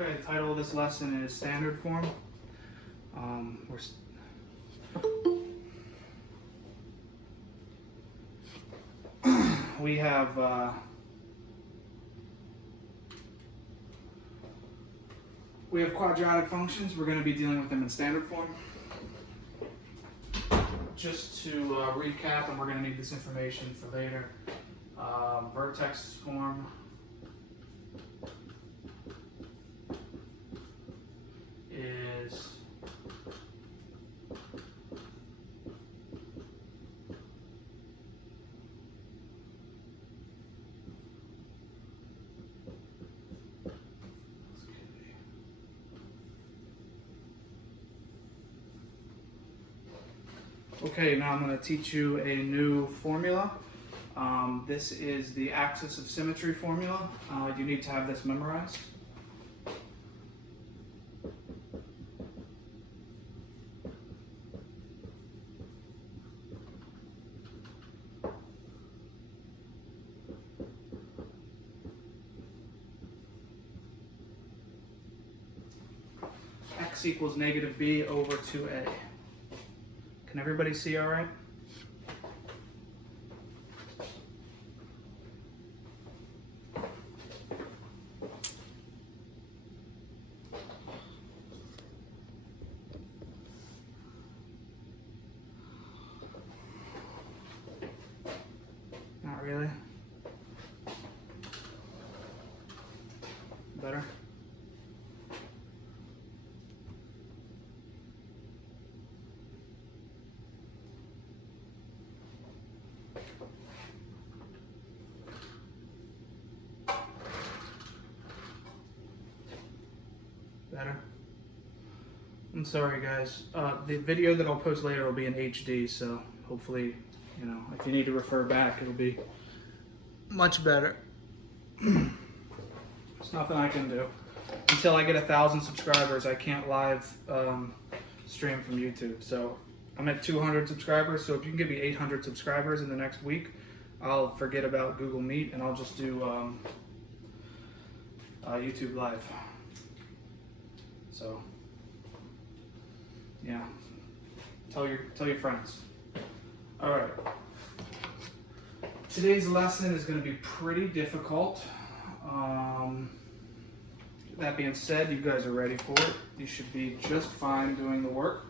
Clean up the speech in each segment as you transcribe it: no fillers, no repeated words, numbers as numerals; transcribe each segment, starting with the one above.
Okay, the title of this lesson is Standard Form. We have quadratic functions. We're going to be dealing with them in standard form. Just to recap, and we're going to need this information for later. Vertex form is okay. Now I'm going to teach you a new formula. This is the axis of symmetry formula. You need to have this memorized. X equals negative b over 2a. Can everybody see all right? Not really. Better? Better? I'm sorry guys. The video that I'll post later will be in HD, so hopefully, you know, if you need to refer back, it'll be much better. There's nothing I can do. Until I get 1,000 subscribers, I can't live stream from YouTube. So I'm at 200 subscribers, so if you can give me 800 subscribers in the next week, I'll forget about Google Meet and I'll just do YouTube Live. So, yeah, tell your friends. All right. Today's lesson is going to be pretty difficult. That being said, you guys are ready for it. You should be just fine doing the work.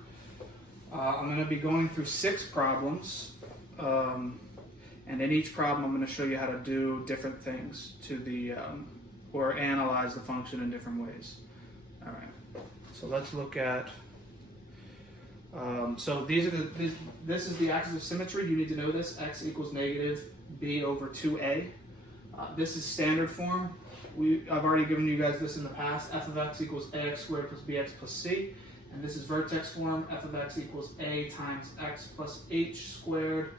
I'm going to be going through 6 problems, and in each problem I'm going to show you how to do different things to the, or analyze the function in different ways. All right. So let's look at, so this is the axis of symmetry. You need to know this. X equals negative b over 2a. This is standard form. I've already given you guys this in the past. F of x equals ax squared plus bx plus c. And this is vertex form. F of x equals a times x plus h squared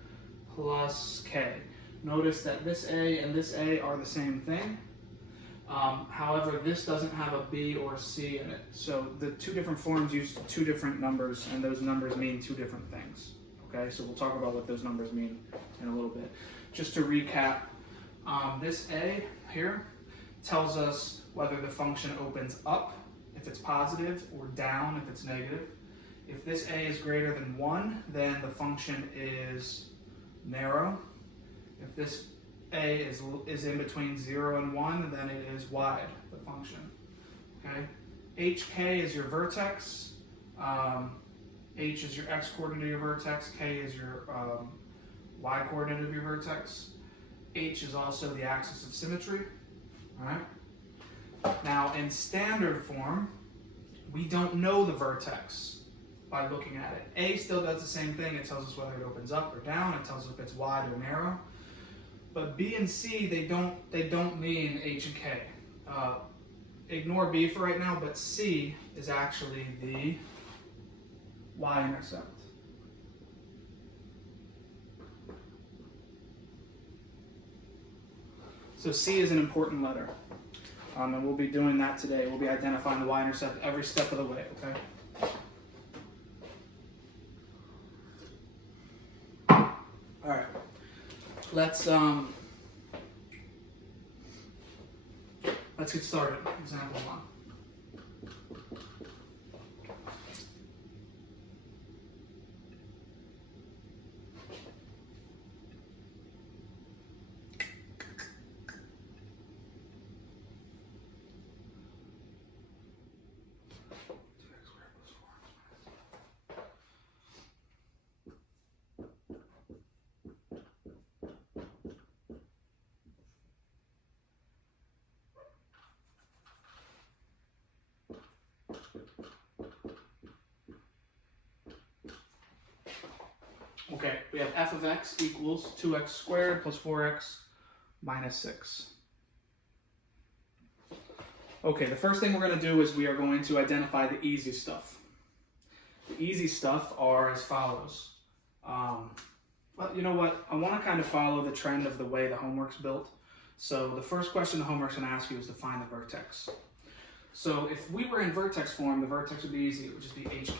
plus k. Notice that this a and this a are the same thing. However, this doesn't have a b or c in it. So the two different forms use two different numbers, and those numbers mean two different things. Okay, so we'll talk about what those numbers mean in a little bit. Just to recap, this a here tells us whether the function opens up if it's positive or down if it's negative. If this a is greater than 1, then the function is narrow. If this a is in between 0 and 1, then it is wide, the function. Okay? HK is your vertex. H is your x coordinate of your vertex. K is your y coordinate of your vertex. H is also the axis of symmetry. All right? Now, in standard form, we don't know the vertex by looking at it. A still does the same thing. It tells us whether it opens up or down. It tells us if it's wide or narrow. But B and C, they don't mean H and K. Ignore B for right now, but C is actually the y-intercept. So C is an important letter, and we'll be doing that today. We'll be identifying the y-intercept every step of the way, okay? All right. Let's get started. Example 1. Okay, we have f of x equals 2x squared plus 4x minus 6. Okay, the first thing we're going to do is we are going to identify the easy stuff. The easy stuff are as follows. Well, you know what? I want to kind of follow the trend of the way the homework's built. So the first question the homework's going to ask you is to find the vertex. So if we were in vertex form, the vertex would be easy. It would just be hk.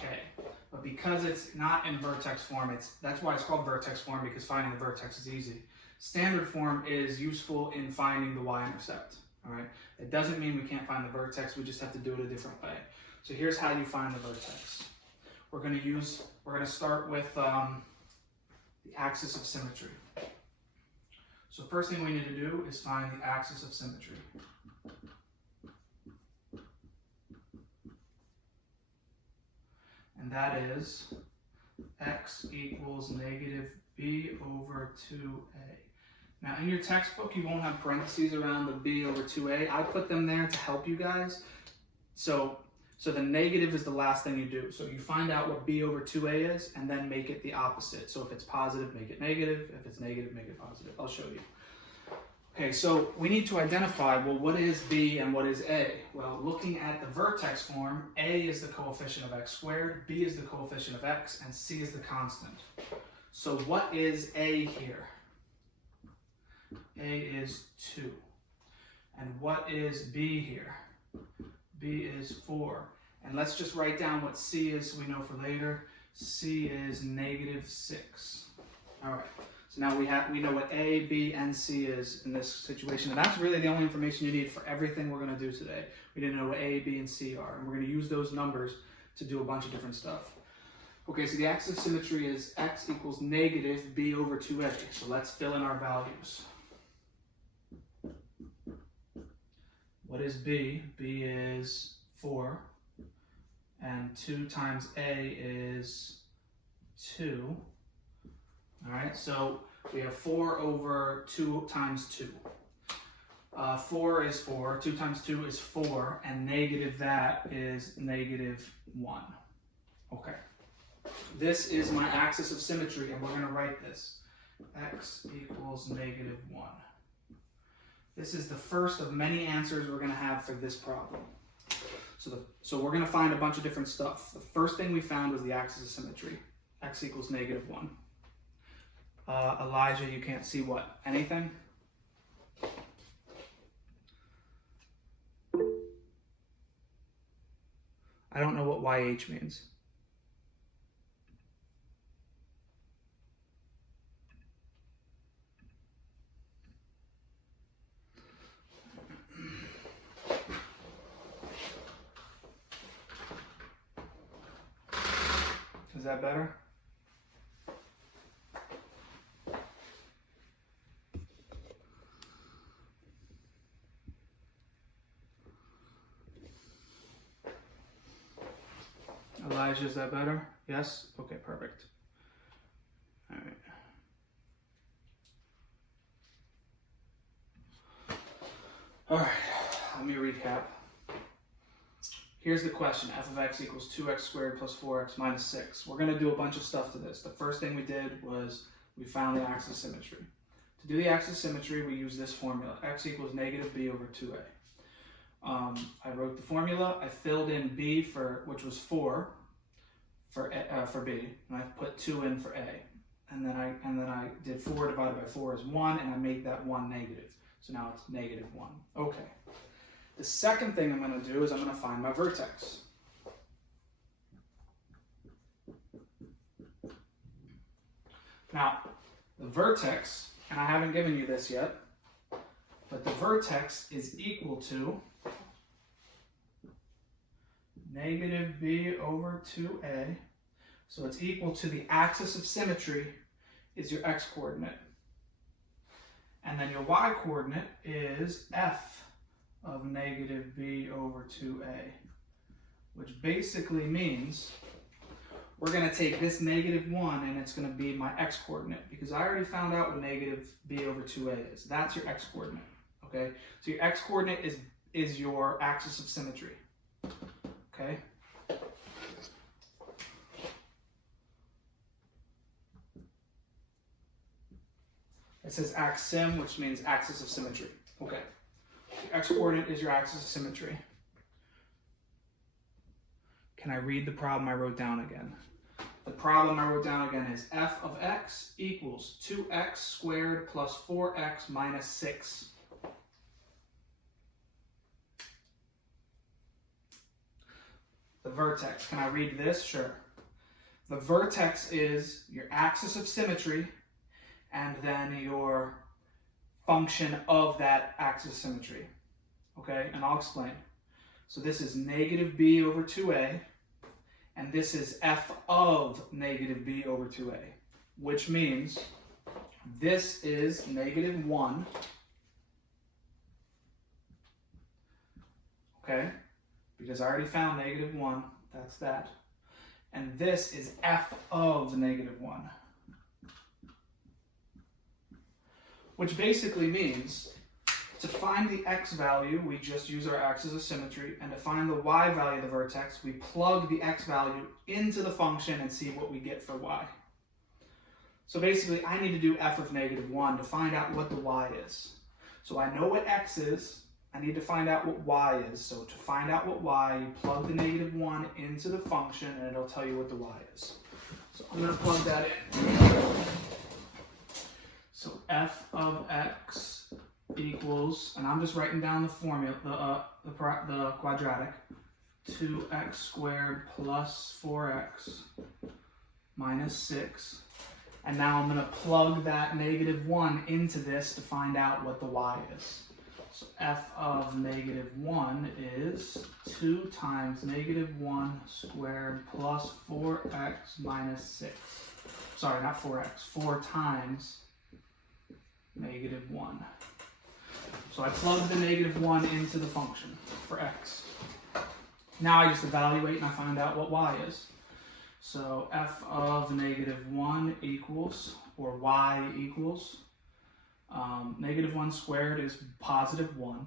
But because it's not in vertex form, that's why it's called vertex form, because finding the vertex is easy. Standard form is useful in finding the y-intercept. All right. It doesn't mean we can't find the vertex. We just have to do it a different way. So here's how you find the vertex. We're going to start with the axis of symmetry. So first thing we need to do is find the axis of symmetry. And that is x equals negative b over 2a. Now in your textbook you won't have parentheses around the b over 2a. I put them there to help you guys. So the negative is the last thing you do. So you find out what b over 2a is and then make it the opposite. So if it's positive, make it negative. If it's negative, make it positive. I'll show you. Okay, so we need to identify, well, what is b and what is a? Well, looking at the vertex form, a is the coefficient of x squared, b is the coefficient of x, and c is the constant. So what is a here? A is 2. And what is b here? B is 4. And let's just write down what c is so we know for later. C is negative 6. All right. So now we know what A, B, and C is in this situation. And that's really the only information you need for everything we're going to do today. We didn't know what A, B, and C are. And we're going to use those numbers to do a bunch of different stuff. Okay, so the axis of symmetry is x equals negative b over 2a. So let's fill in our values. What is b? B is 4. And 2 times a is 2. All right, so we have 4 over 2 times 2. 4 is 4, 2 times 2 is 4, and negative that is negative 1. Okay, this is my axis of symmetry, and we're going to write this. X equals negative 1. This is the first of many answers we're going to have for this problem. So we're going to find a bunch of different stuff. The first thing we found was the axis of symmetry. X equals negative 1. Elijah, you can't see what? Anything? I don't know what YH means. Is that better? Elijah, is that better? Yes? Okay, perfect. All right. All right, let me recap. Here's the question. F of x equals 2x squared plus 4x minus 6. We're going to do a bunch of stuff to this. The first thing we did was we found the axis of symmetry. To do the axis of symmetry, we use this formula. X equals negative b over 2a. I wrote the formula. I filled in b which was 4 for b, and I put 2 in for a. And then I did 4 divided by 4 is 1, and I made that 1 negative. So now it's negative 1. Okay. The second thing I'm going to do is I'm going to find my vertex. Now, the vertex, and I haven't given you this yet, but the vertex is equal to negative b over 2a. So it's equal to the axis of symmetry is your x-coordinate. And then your y-coordinate is f of negative b over 2a, which basically means we're going to take this negative 1 and it's going to be my x-coordinate, because I already found out what negative b over 2a is. That's your x-coordinate, okay? So your x-coordinate is your axis of symmetry, okay? It says axim, which means axis of symmetry. Okay. The x-coordinate is your axis of symmetry. Can I read the problem I wrote down again? The problem I wrote down again is f of x equals 2x squared plus 4x minus 6. The vertex, can I read this? Sure. The vertex is your axis of symmetry and then your function of that axis of symmetry. Okay, and I'll explain. So this is negative b over 2a, and this is f of negative b over 2a, which means this is negative 1, okay, because I already found negative 1, that's that, and this is f of negative 1, which basically means to find the x value, we just use our axis of symmetry, and to find the y value of the vertex, we plug the x value into the function and see what we get for y. So basically, I need to do f of negative 1 to find out what the y is. So I know what x is, I need to find out what y is. So to find out what y, you plug the negative 1 into the function, and it'll tell you what the y is. So I'm going to plug that in. So f of x equals, and I'm just writing down the formula, the quadratic, 2x squared plus 4x minus 6. And now I'm going to plug that negative 1 into this to find out what the y is. So f of negative 1 is 2 times negative 1 squared plus 4x minus 6. Sorry, not 4x, 4 times negative 1. So I plug the negative 1 into the function for x. Now I just evaluate and I find out what y is. So f of negative 1 equals, or y equals, negative 1 squared is positive 1.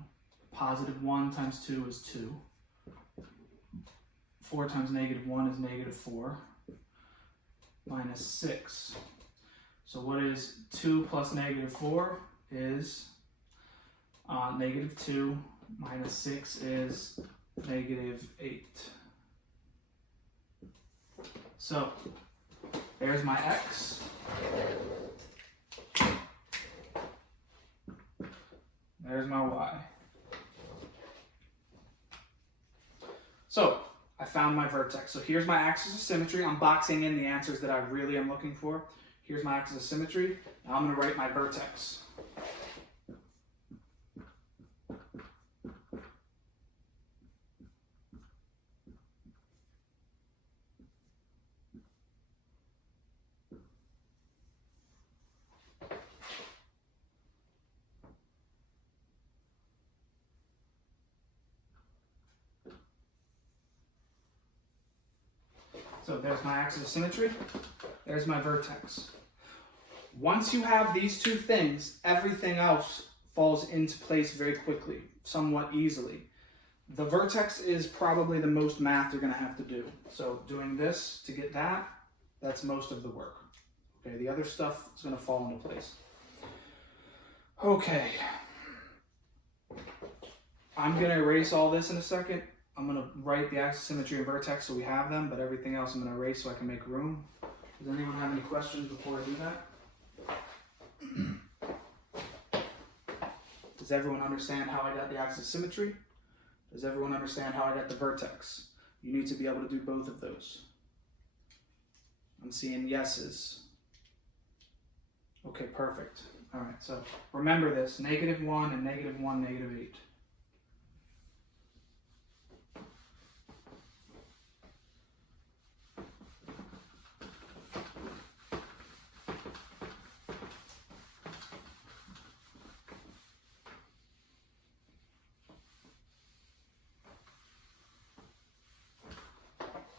Positive 1 times 2 is 2. 4 times negative 1 is negative 4. Minus 6. So what is 2 plus negative 4 is negative 2 minus 6 is negative 8. So there's my x. There's my y. So I found my vertex. So here's my axis of symmetry. I'm boxing in the answers that I really am looking for. Here's my axis of symmetry. Now I'm going to write my vertex. So there's my axis of symmetry, there's my vertex. Once you have these two things, everything else falls into place very quickly, somewhat easily. The vertex is probably the most math you're going to have to do. So doing this to get that, that's most of the work. Okay, the other stuff is going to fall into place. Okay. I'm going to erase all this in a second. I'm going to write the axis, symmetry, and vertex so we have them, but everything else I'm going to erase so I can make room. Does anyone have any questions before I do that? Does everyone understand how I got the axis symmetry? Does everyone understand how I got the vertex? You need to be able to do both of those. I'm seeing yeses. Okay, perfect. All right, so remember this, negative 1 and negative 1, negative 8.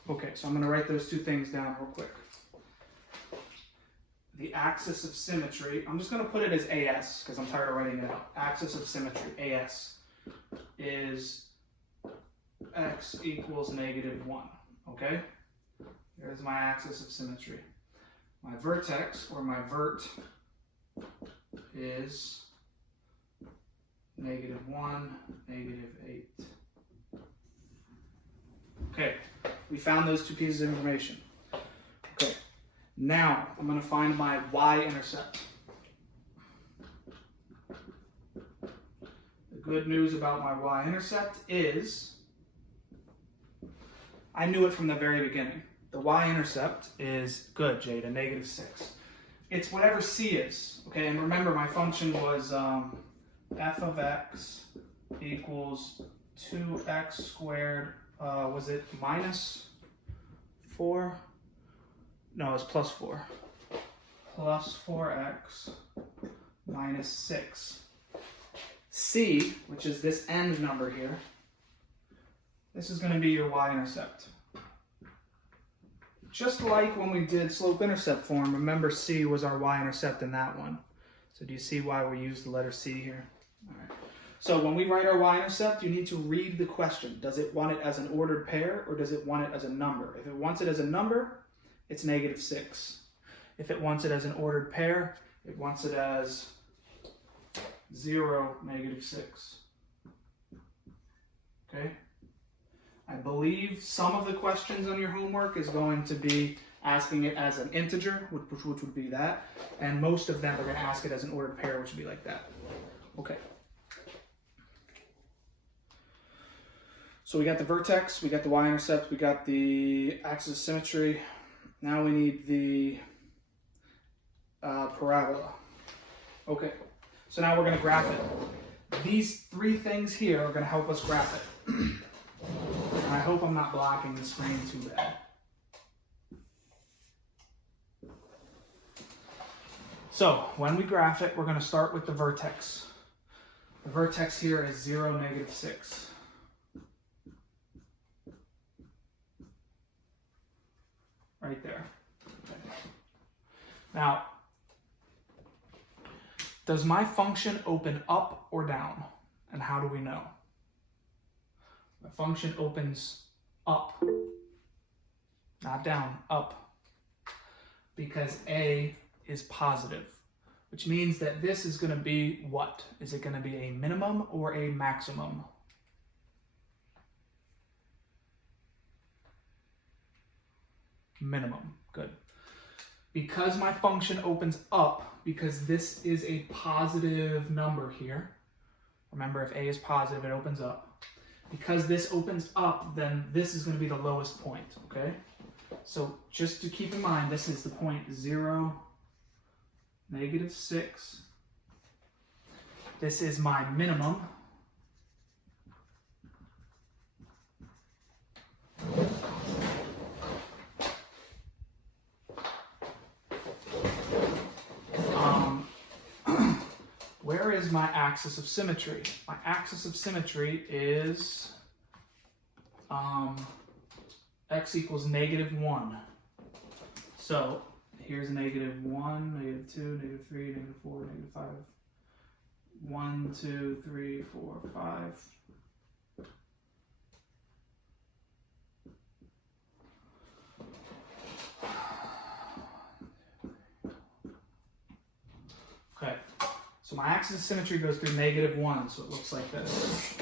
Okay, so I'm going to write those two things down real quick. The axis of symmetry, I'm just going to put it as AS because I'm tired of writing it out. Axis of symmetry, AS, is x equals negative 1. Okay? There's my axis of symmetry. My vertex, or my vert, is -1, -8. Okay, we found those two pieces of information. Okay, now I'm going to find my y-intercept. The good news about my y-intercept is I knew it from the very beginning. The y-intercept is good, Jada, -6. It's whatever c is, okay? And remember, my function was f of x equals 2x squared, was it -4? No, it was +4. Plus 4x minus 6. C, which is this end number here, this is going to be your y-intercept. Just like when we did slope-intercept form, remember C was our y-intercept in that one. So do you see why we use the letter C here? All right. So when we write our y-intercept, you need to read the question. Does it want it as an ordered pair or does it want it as a number? If it wants it as a number, it's -6. If it wants it as an ordered pair, it wants it as 0, -6. Okay? I believe some of the questions on your homework is going to be asking it as an integer, which would be that, and most of them are going to ask it as an ordered pair, which would be like that. Okay. So we got the vertex, we got the y-intercept, we got the axis of symmetry. Now we need the parabola. Okay. So now we're going to graph it. These three things here are going to help us graph it. And I hope I'm not blocking the screen too bad. So when we graph it, we're going to start with the vertex. The vertex here is 0, -6. Right there. Okay. Now, does my function open up or down? And how do we know? The function opens up, not down, up, because A is positive, which means that this is going to be what? Is it going to be a minimum or a maximum? Minimum. Good. Because my function opens up, because this is a positive number here. Remember, if A is positive, it opens up. Because this opens up, then this is going to be the lowest point, okay? So just to keep in mind, this is the point 0, -6. This is my minimum. Where is my axis of symmetry? My axis of symmetry is x equals -1. So here's -1, -2, -3, -4, -5. 1, 2, 3, 4, 5. Okay. So my axis of symmetry goes through -1, so it looks like this.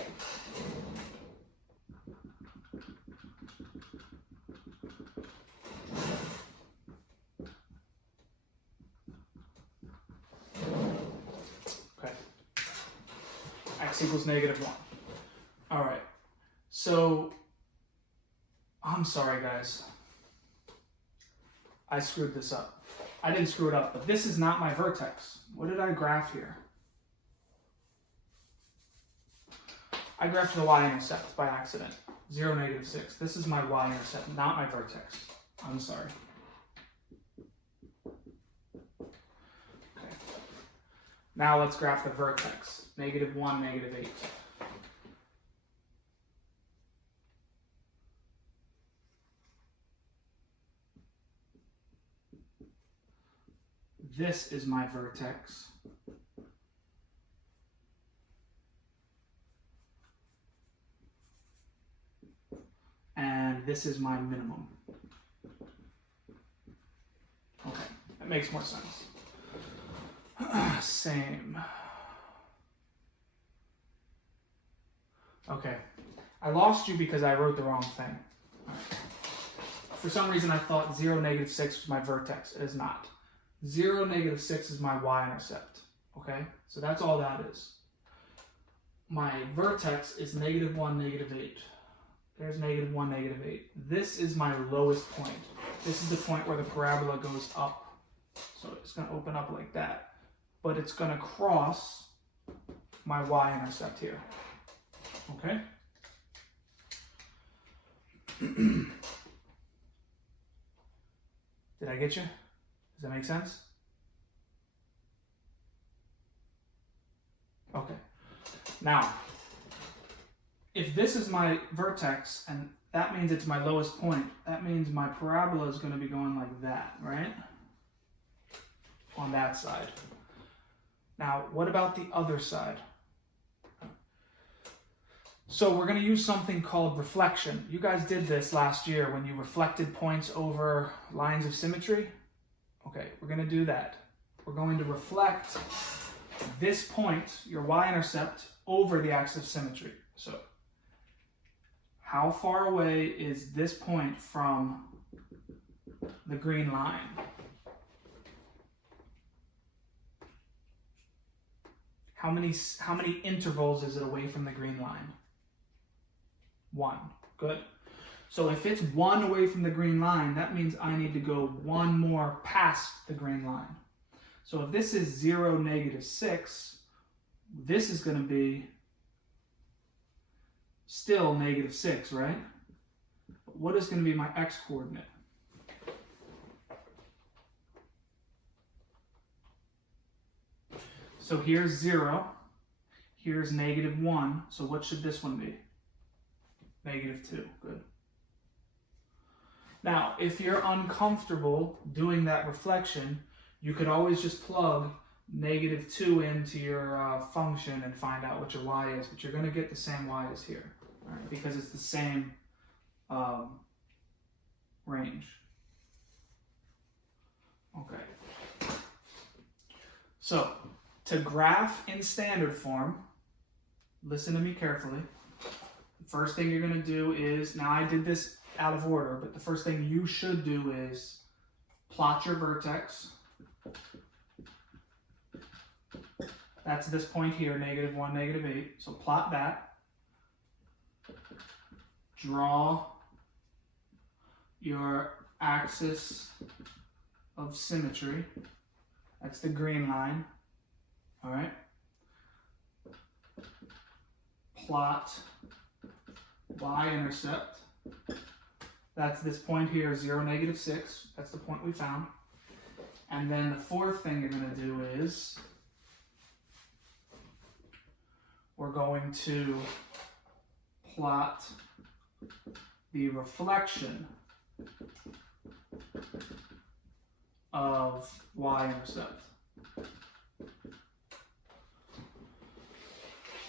Okay. X equals -1. All right. So, I'm sorry, guys. I screwed this up. I didn't screw it up, but this is not my vertex. What did I graph here? I graphed the y-intercept by accident. 0, -6. This is my y-intercept, not my vertex. I'm sorry. Okay. Now let's graph the vertex. -1, -8. This is my vertex. And this is my minimum. Okay, that makes more sense. Same. Okay. I lost you because I wrote the wrong thing. All right. For some reason, I thought 0, -6 was my vertex. It is not. 0, -6 is my y-intercept. Okay? So that's all that is. My vertex is -1, -8. There's -1, -8. This is my lowest point. This is the point where the parabola goes up. So it's going to open up like that. But it's going to cross my y-intercept here. Okay? Did I get you? Does that make sense? Okay. Now, if this is my vertex, and that means it's my lowest point, that means my parabola is going to be going like that, right? On that side. Now, what about the other side? So we're going to use something called reflection. You guys did this last year when you reflected points over lines of symmetry. Okay, we're going to do that. We're going to reflect this point, your y-intercept, over the axis of symmetry. So how far away is this point from the green line? How many intervals is it away from the green line? 1. Good. So if it's 1 away from the green line, that means I need to go 1 more past the green line. So if this is 0, -6, this is going to be still -6, right? But what is going to be my x-coordinate? So here's 0, here's -1, so what should this one be? -2, good. Now, if you're uncomfortable doing that reflection, you could always just plug -2 into your function and find out what your y is, but you're going to get the same y as here, all right, because it's the same range. Okay. So, to graph in standard form, listen to me carefully. The first thing you're going to do is, now I did this out of order, but the first thing you should do is plot your vertex. That's this point here, -1, -8. So plot that. Draw your axis of symmetry. That's the green line. All right. Plot y-intercept. That's this point here, 0, -6. That's the point we found. And then the fourth thing you're going to do is we're going to plot the reflection of y-intercept.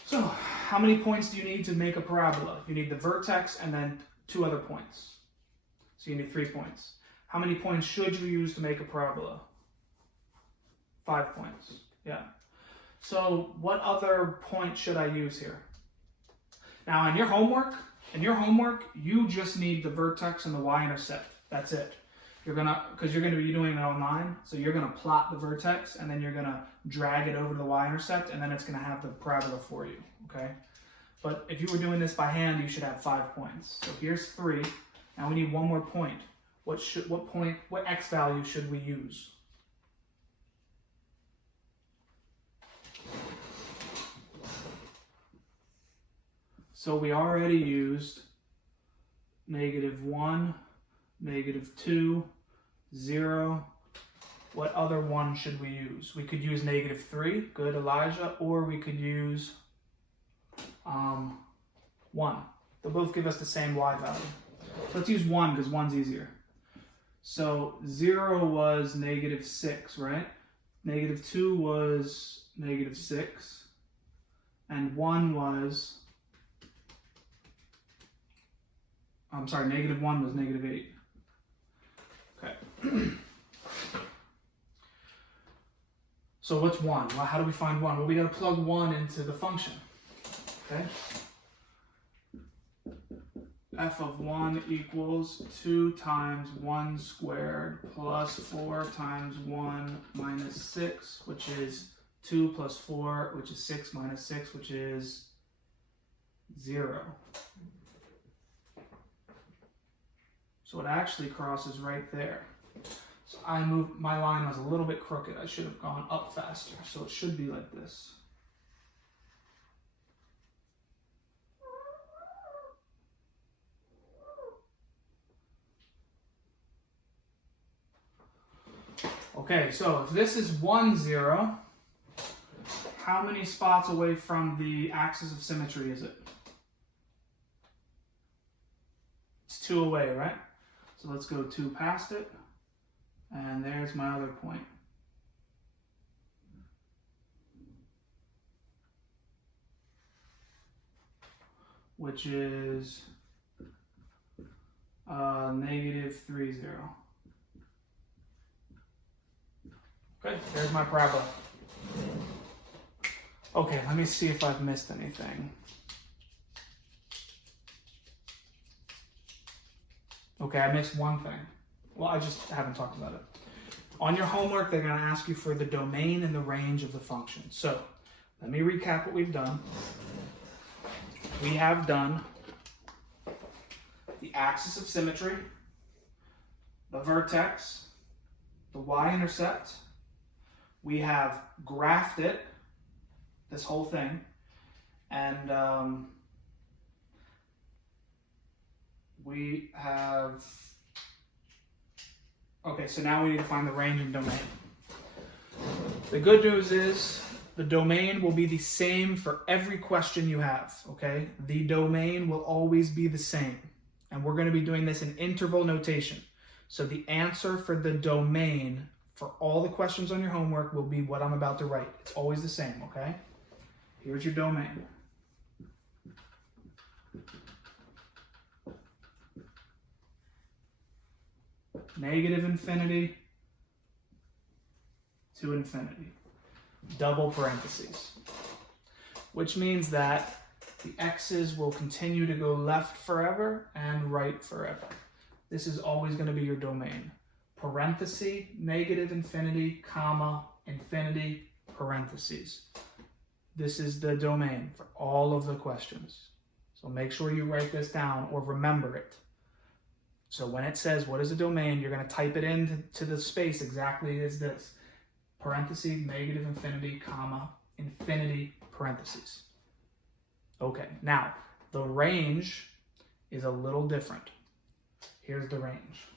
So, how many points do you need to make a parabola? You need the vertex and then 2 other points. So you need 3 points. How many points should you use to make a parabola? 5 points. Yeah. So what other point should I use here? Now in your homework, you just need the vertex and the y-intercept. That's it. Because you're gonna be doing it online, so you're gonna plot the vertex and then you're gonna drag it over to the y-intercept and then it's gonna have the parabola for you, okay? But if you were doing this by hand, you should have 5 points. So here's 3. Now we need 1 more point. What x value should we use? So we already used -1, -2, 0. What other one should we use? We could use -3, good Elijah, or we could use 1. They'll both give us the same y value. So let's use 1 because 1's easier. So 0 was -6, right? -2 was -6. And 1 was, I'm sorry, -1 was -8. Okay. So what's 1? Well, how do we find 1? Well, we got to plug 1 into the function. Okay? F of 1 equals 2 times 1 squared plus 4 times 1 minus 6, which is 2 plus 4, which is 6 minus 6, which is 0. So it actually crosses right there. So my line was a little bit crooked. I should have gone up faster. So it should be like this. Okay, so if this is 1, 0, how many spots away from the axis of symmetry is it? It's 2 away, right? So let's go 2 past it. And there's my other point. Which is negative 3, 0. Okay, there's my parabola. Okay, let me see if I've missed anything. Okay, I missed one thing. Well, I just haven't talked about it. On your homework, they're going to ask you for the domain and the range of the function. So, let me recap what we've done. We have done the axis of symmetry, the vertex, the y-intercept. We have graphed it, this whole thing, and we have, okay, so now we need to find the range and domain. The good news is the domain will be the same for every question you have, okay? The domain will always be the same, and we're going to be doing this in interval notation. So the answer for the domain for all the questions on your homework will be what I'm about to write. It's always the same, okay? Here's your domain. Negative infinity to infinity. Double parentheses. Which means that the x's will continue to go left forever and right forever. This is always going to be your domain. Parenthesis, negative infinity, comma, infinity, parentheses. This is the domain for all of the questions. So make sure you write this down or remember it. So when it says what is a domain, you're going to type it into the space exactly as this. Parenthesis, negative infinity, comma, infinity, parentheses. Okay, now the range is a little different. Here's the range.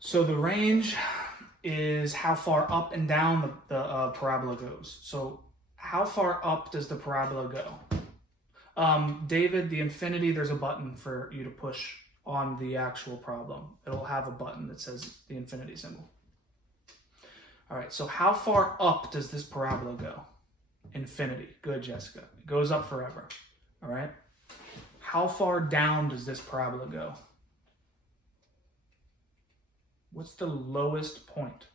So the range is how far up and down the parabola goes. So how far up does the parabola go? David, the infinity, there's a button for you to push on the actual problem. It'll have a button that says the infinity symbol. All right, so how far up does this parabola go? Infinity. Good, Jessica. It goes up forever. All right. How far down does this parabola go? What's the lowest point?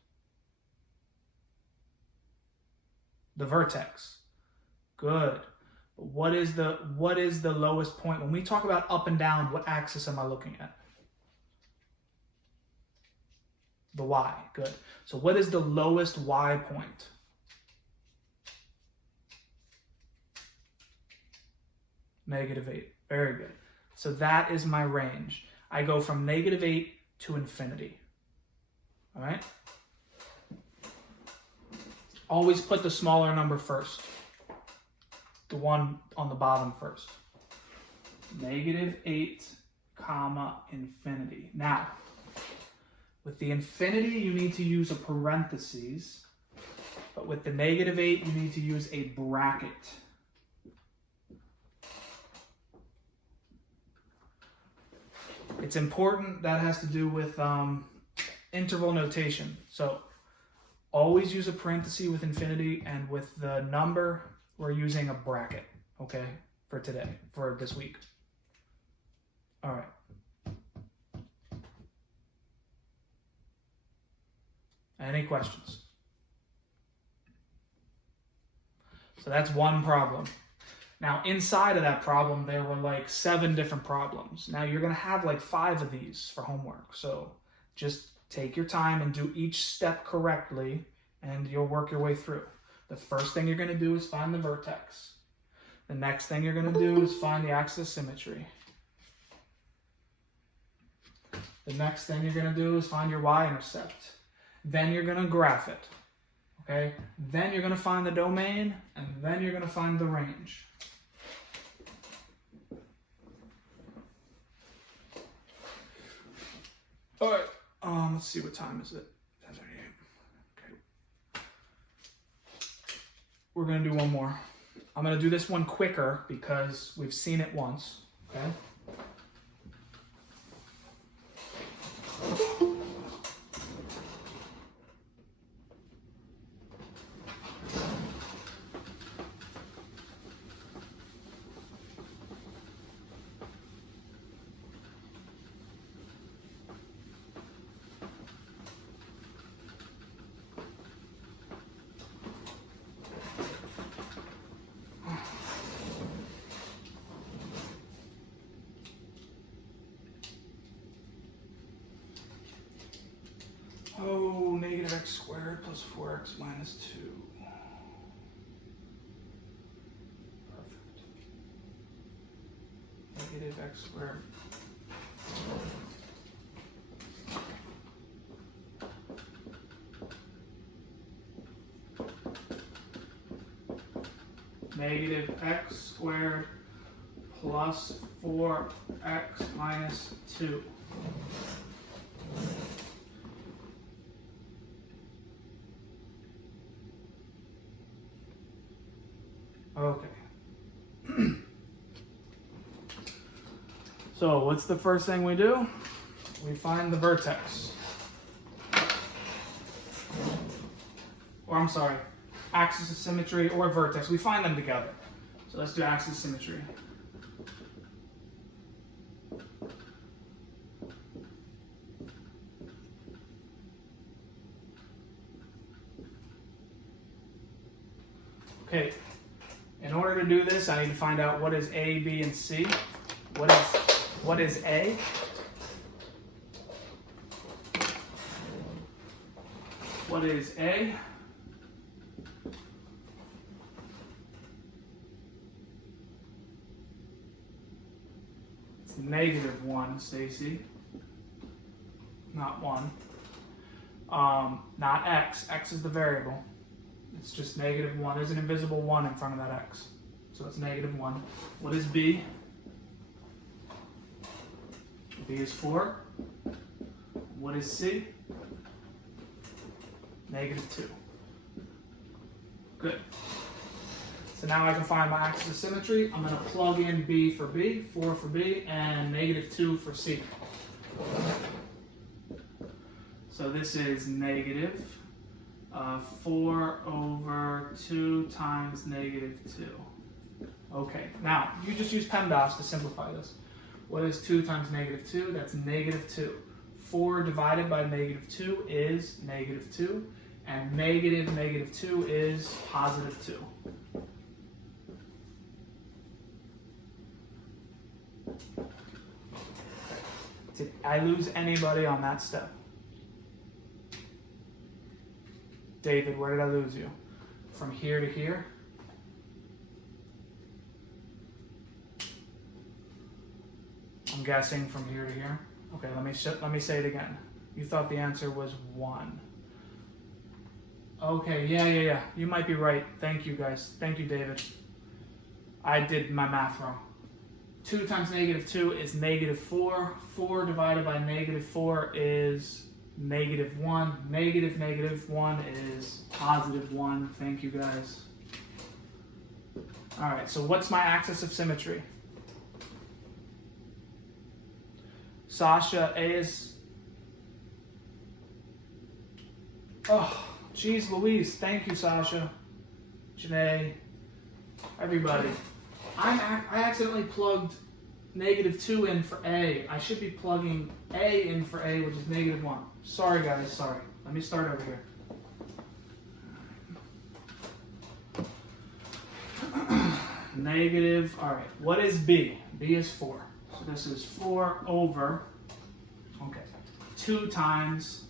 The vertex. Good. But what is the lowest point? When we talk about up and down, what axis am I looking at? The y. Good. So what is the lowest y point? -8. Very good. So that is my range. I go from -8 to infinity. All right? Always put the smaller number first. The one on the bottom first. -8, comma, infinity. Now, with the infinity, you need to use a parentheses. But with the -8, you need to use a bracket. It's important, that has to do with interval notation. So always use a parenthesis with infinity, and with the number, we're using a bracket, okay, for today, for this week. All right. Any questions? So that's one problem. Now, inside of that problem, there were like 7 different problems. Now, you're going to have like 5 of these for homework. So just take your time and do each step correctly, and you'll work your way through. The first thing you're going to do is find the vertex. The next thing you're going to do is find the axis of symmetry. The next thing you're going to do is find your y-intercept. Then you're going to graph it. Okay? Then you're going to find the domain, and then you're going to find the range. All right. Let's see, what time is it? 10:38. Okay. We're going to do one more. I'm going to do this one quicker because we've seen it once. Okay? Oh, negative x squared plus 4x minus 2. Perfect. Negative x squared. Negative x squared plus 4x minus 2. Okay. So what's the first thing we do? We find the vertex. Or I'm sorry, axis of symmetry or vertex. We find them together. So let's do axis of symmetry. Okay. In order to do this, I need to find out what is A, B, and C. What is A? What is A? It's -1, Stacy. Not 1. Not X. X is the variable. It's just -1. There's an invisible 1 in front of that X. So it's -1. What is B? B is 4. What is C? -2. Good. So now I can find my axis of symmetry. I'm going to plug in B for B, 4 for B, and -2 for C. So this is negative 4 over 2 times -2. Okay, now you just use PEMDAS to simplify this. What is 2 times -2? That's -2. 4 divided by -2 is -2, and -2 is +2. Did I lose anybody on that step? David, where did I lose you? From here to here? I'm guessing from here to here. Okay, let me say it again. You thought the answer was 1. Okay, yeah. You might be right. Thank you, guys. Thank you, David. I did my math wrong. 2 times -2 is -4. 4 divided by -4 is -1. -1 is +1. Thank you, guys. All right, so what's my axis of symmetry? Sasha, A is... Oh, geez Louise. Thank you, Sasha. Janae. Everybody. I accidentally plugged -2 in for A. I should be plugging A in for A, which is -1. Sorry, guys, sorry. Let me start over here. Negative, all right, what is B? B is 4. So this is 4 over, okay, 2 times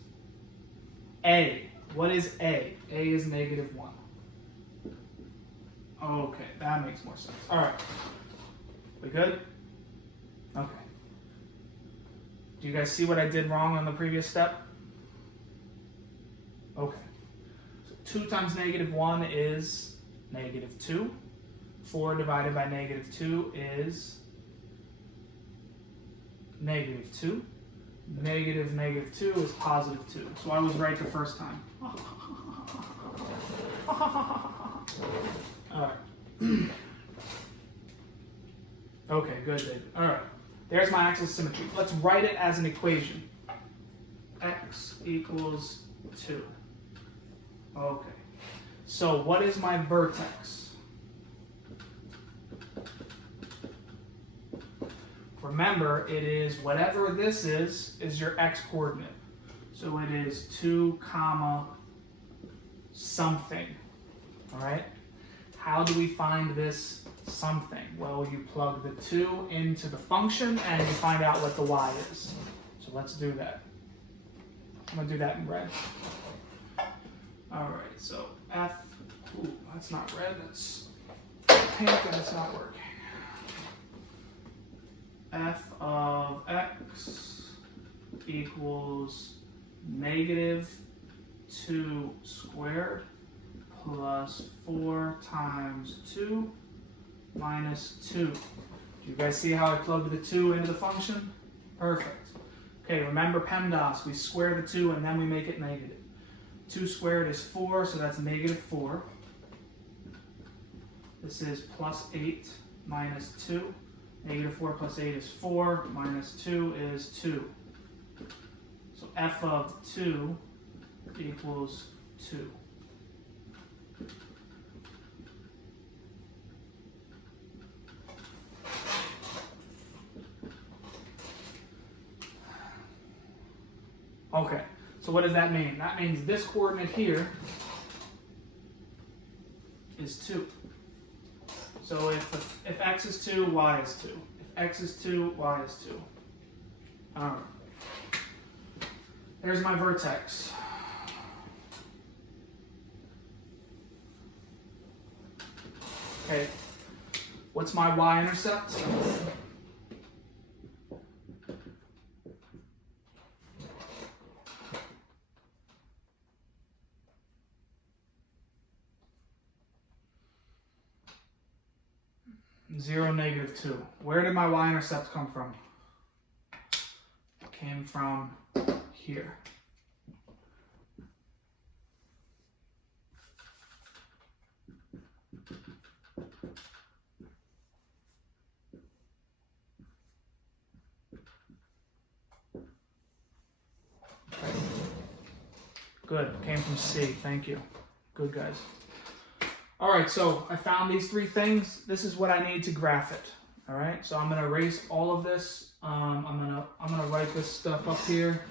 A. What is A? A is -1. Okay, that makes more sense. All right, we good? Okay. Do you guys see what I did wrong on the previous step? Okay. So 2 times -1 is -2. 4 divided by -2 is -2. -2 is +2. So I was right the first time. All right. Okay, good, David. All right. There's my axis of symmetry. Let's write it as an equation. X equals 2. Okay. So what is my vertex? Remember, it is whatever this is your x coordinate. So it is 2 comma something. All right? How do we find this something? Well, you plug the 2 into the function and you find out what the y is. So let's do that. I'm going to do that in red. All right, so f, ooh, that's not red, that's pink and it's not working. F of x equals -2 squared plus 4 times 2 minus 2. Do you guys see how I plugged the 2 into the function? Perfect. Okay, remember PEMDAS, we square the 2 and then we make it negative. 2 squared is 4, so that's -4. This is +8 minus 2. -4 plus 8 is 4, minus 2 is 2. So f of 2 equals 2. Okay, so what does that mean? That means this coordinate here is 2. So if x is 2, y is 2. If x is 2, y is 2. All right. There's my vertex. Okay, what's my y-intercept? Zero, -2. Where did my y-intercept come from? It came from here. Good, came from C, thank you. Good, guys. All right, so I found these 3 things. This is what I need to graph it. All right, so I'm gonna erase all of this. I'm gonna write this stuff up here.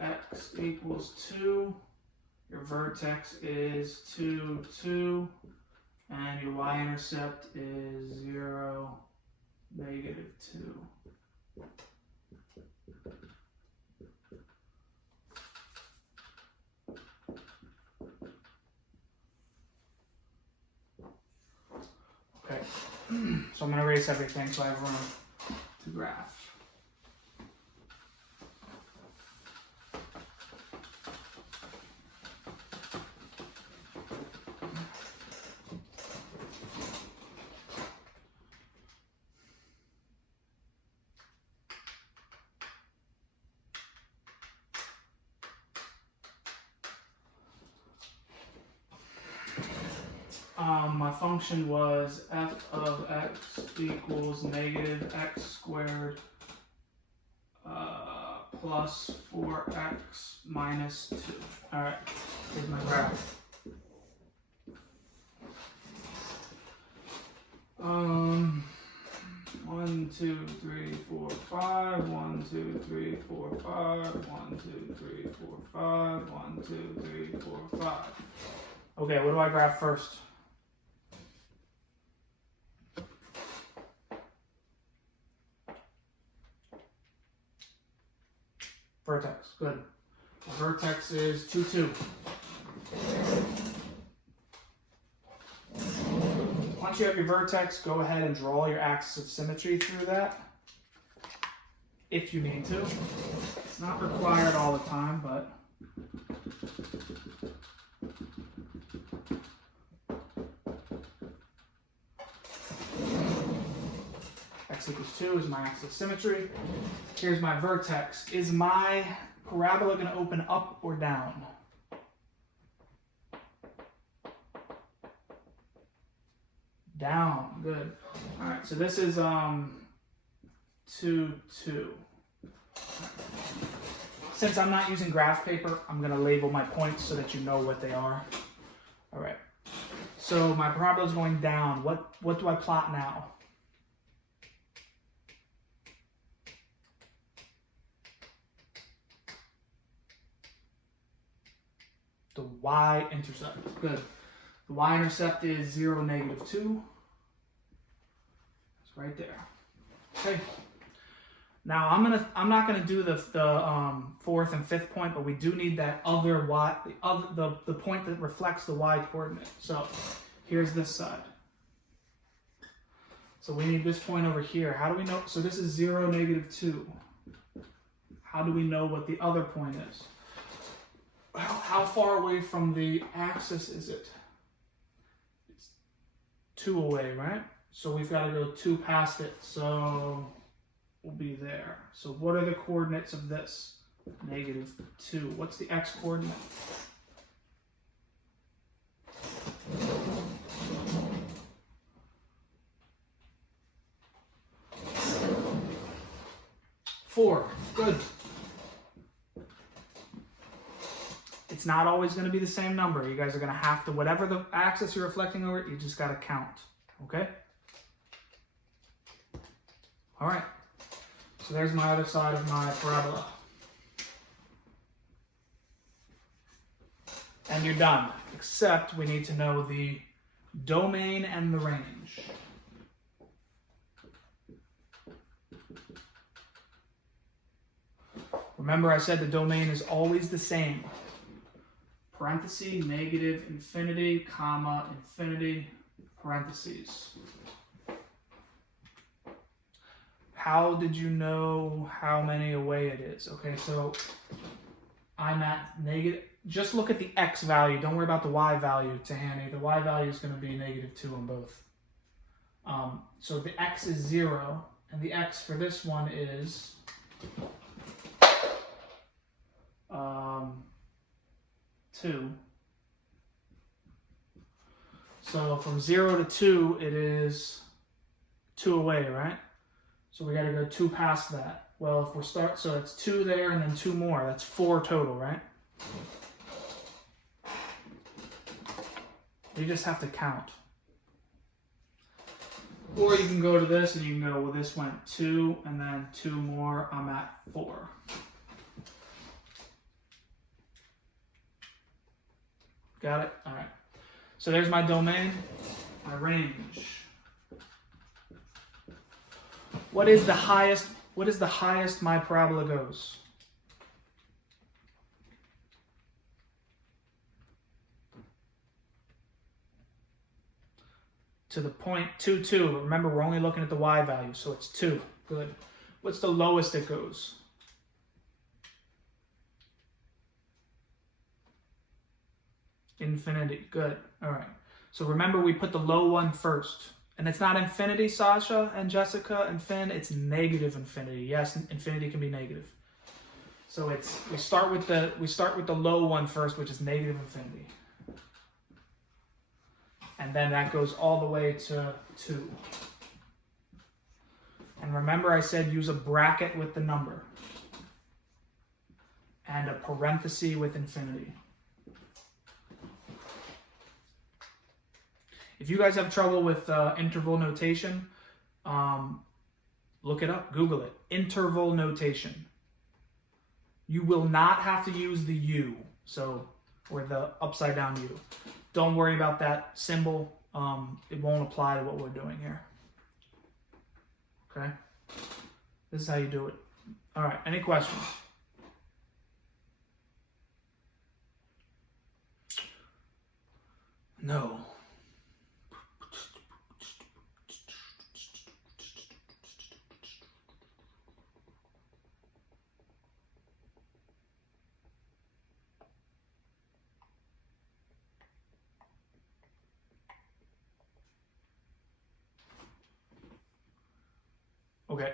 X equals 2. Your vertex is 2, 2, and your y-intercept is 0, -2. Okay, so I'm going to erase everything so I have room to graph. My function was f of x equals -x squared plus 4x minus 2. All right, here's my graph. 2, 3, 4, 5. 1, 2, 3, 4, 5. 1, 2, 3, 4, 5. 1, 2, 3, 4, 5. Okay, what do I graph first? Vertex. Good. The vertex is 2, 2. Once you have your vertex, go ahead and draw your axis of symmetry through that, if you need to. It's not required all the time, but x equals 2 is my axis of symmetry. Here's my vertex. Is my parabola going to open up or down? Down. Good. All right, so this is 2, 2. Since I'm not using graph paper, I'm going to label my points so that you know what they are. All right. So my parabola is going down. What do I plot now? The y-intercept. Good. The y-intercept is 0, -2. It's right there. Okay. Now I'm not gonna do the fourth and fifth point, but we do need that other y, the point that reflects the y coordinate. So here's this side. So we need this point over here. How do we know? So this is 0, -2. How do we know what the other point is? How far away from the axis is it? It's 2 away, right? So we've got to go 2 past it. So we'll be there. So what are the coordinates of this? -2. What's the x coordinate? Four. Good. It's not always going to be the same number. You guys are going to have to, whatever the axis you're reflecting over, you just got to count. Okay? All right. So there's my other side of my parabola. And you're done. Except we need to know the domain and the range. Remember I said the domain is always the same. Parenthesis, negative, infinity, comma, infinity, parentheses. How did you know how many away it is? Okay, so I'm at negative. Just look at the x value. Don't worry about the y value to Hanny. The y value is going to be -2 on both. So the x is 0, and the x for this one is 2. So from 0 to 2, it is 2 away, right? So we got to go 2 past that. Well, if we start, so it's 2 there and then 2 more. That's 4 total, right? You just have to count. Or you can go to this and you can go, well, this went 2 and then 2 more. I'm at 4. Got it? All right. So there's my domain, my range. What is the highest my parabola goes? To the point 2, 2. Remember, we're only looking at the y value, so it's 2. Good. What's the lowest it goes? Infinity. Good. All right. So remember, we put the low one first. And it's not infinity, Sasha and Jessica and Finn. It's negative infinity. Yes, infinity can be negative. So it's we start with the low one first, which is negative infinity. And then that goes all the way to 2. And remember I said use a bracket with the number. And a parenthesis with infinity. If you guys have trouble with interval notation, Look it up, Google it. Interval notation. You will not have to use the U, or the upside down U. Don't worry about that symbol. It won't apply to what we're doing here. Okay? This is how you do it. All right, any questions? No. Okay,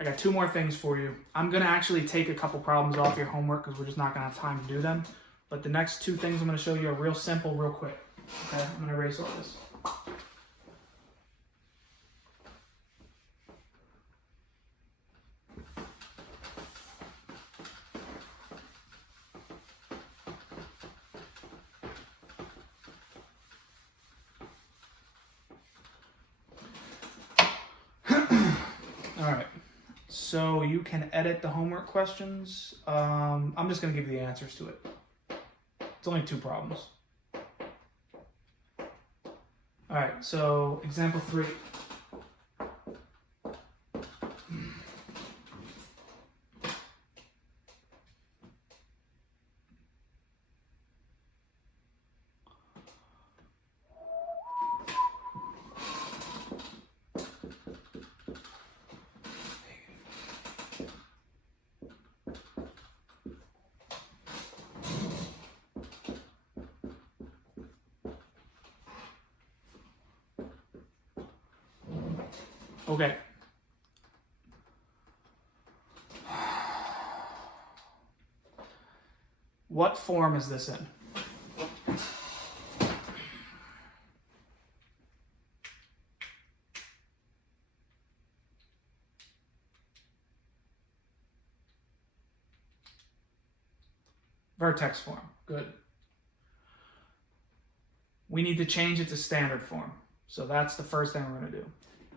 I got 2 more things for you. I'm going to actually take a couple problems off your homework because we're just not going to have time to do them. But the next 2 things I'm going to show you are real simple, real quick. Okay, I'm going to erase all this. All right, so you can edit the homework questions. I'm just going to give you the answers to it. It's only 2 problems. All right, so example 3. Okay. What form is this in? Vertex form. Good. We need to change it to standard form. So that's the first thing we're going to do.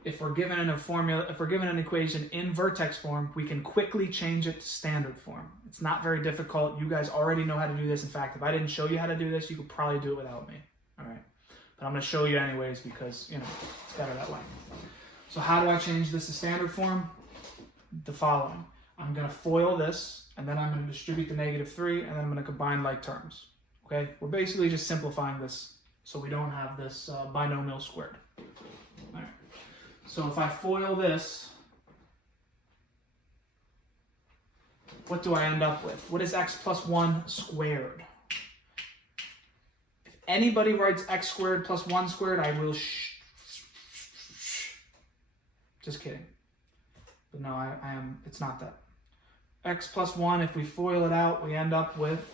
If we're given an equation in vertex form, we can quickly change it to standard form. It's not very difficult. You guys already know how to do this. In fact, if I didn't show you how to do this, you could probably do it without me. All right. But I'm going to show you anyways because, it's better that way. So how do I change this to standard form? The following. I'm going to FOIL this, and then I'm going to distribute the -3, and then I'm going to combine like terms. Okay? We're basically just simplifying this so we don't have this binomial squared. All right. So if I FOIL this, what do I end up with? What is x plus 1 squared? If anybody writes x squared plus 1 squared, I will Just kidding. But no, I am. It's not that. X plus 1, if we FOIL it out, we end up with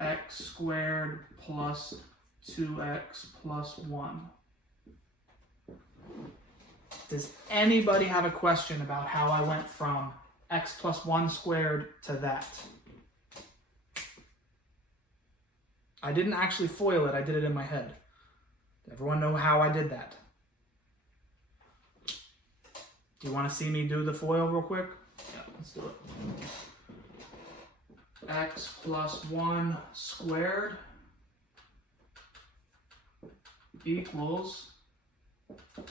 x squared plus 2x plus 1. Does anybody have a question about how I went from x plus 1 squared to that? I didn't actually FOIL it, I did it in my head. Does everyone know how I did that? Do you want to see me do the FOIL real quick? Yeah, let's do it. X plus 1 squared equals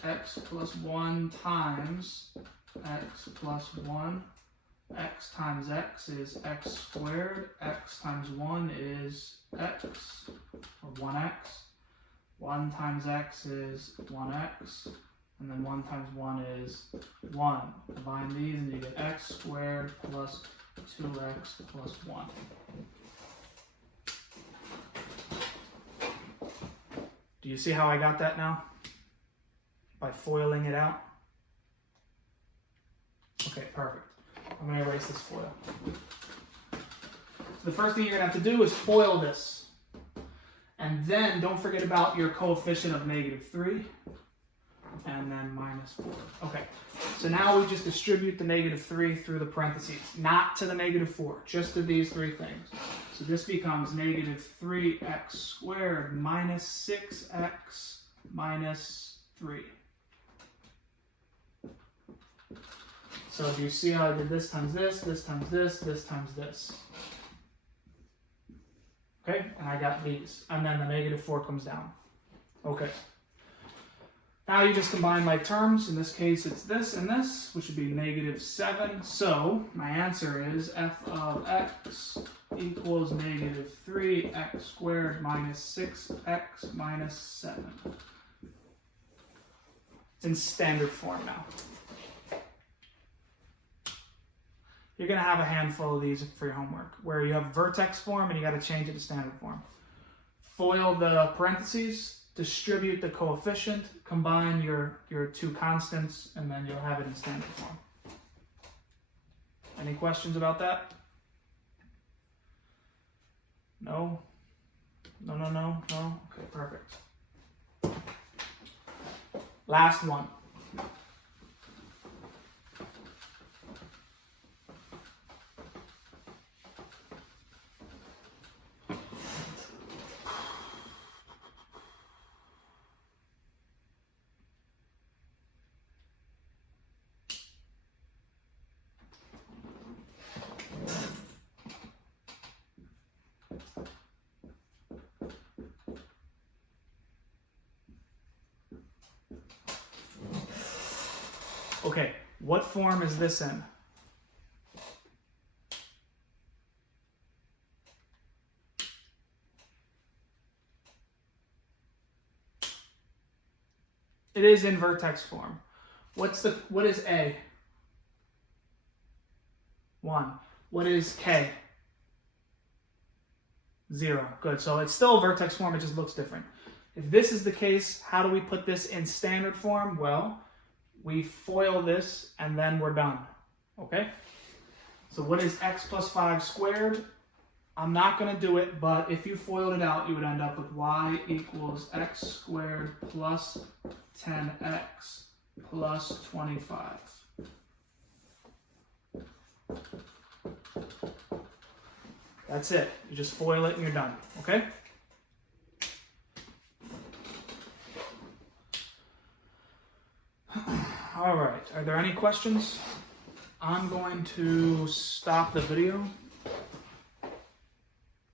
x plus 1 times x plus 1. X times x is x squared. X times 1 is x, or 1x. 1 times x is 1x. And then 1 times 1 is 1. Combine these and you get x squared plus 2x plus 1. Do you see how I got that now? By FOILing it out? Okay, perfect. I'm going to erase this FOIL. So the first thing you're going to have to do is FOIL this. And then don't forget about your coefficient of -3. And then -4. Okay, so now we just distribute the -3 through the parentheses. Not to the -4, just to these 3 things. So this becomes -3x squared minus 6x minus 3. So do you see how I did this times this times this times this? Okay, and I got these. And then the -4 comes down. Okay. Now you just combine my terms. In this case, it's this and this, which would be -7. So my answer is f of x equals -3x squared minus 6x minus 7. It's in standard form now. You're going to have a handful of these for your homework, where you have vertex form and you got to change it to standard form. Foil the parentheses, distribute the coefficient, combine your two constants, and then you'll have it in standard form. Any questions about that? No? No? Okay, perfect. Last one. Okay, what form is this in? It is in vertex form. What is A? 1. What is K? 0. Good. So it's still vertex form, it just looks different. If this is the case, how do we put this in standard form? Well, we FOIL this and then we're done. Okay? So what is x plus 5 squared? I'm not going to do it, but if you FOILed it out, you would end up with y equals x squared plus 10x plus 25. That's it. You just FOIL it and you're done. Okay? All right. Are there any questions? I'm going to stop the video.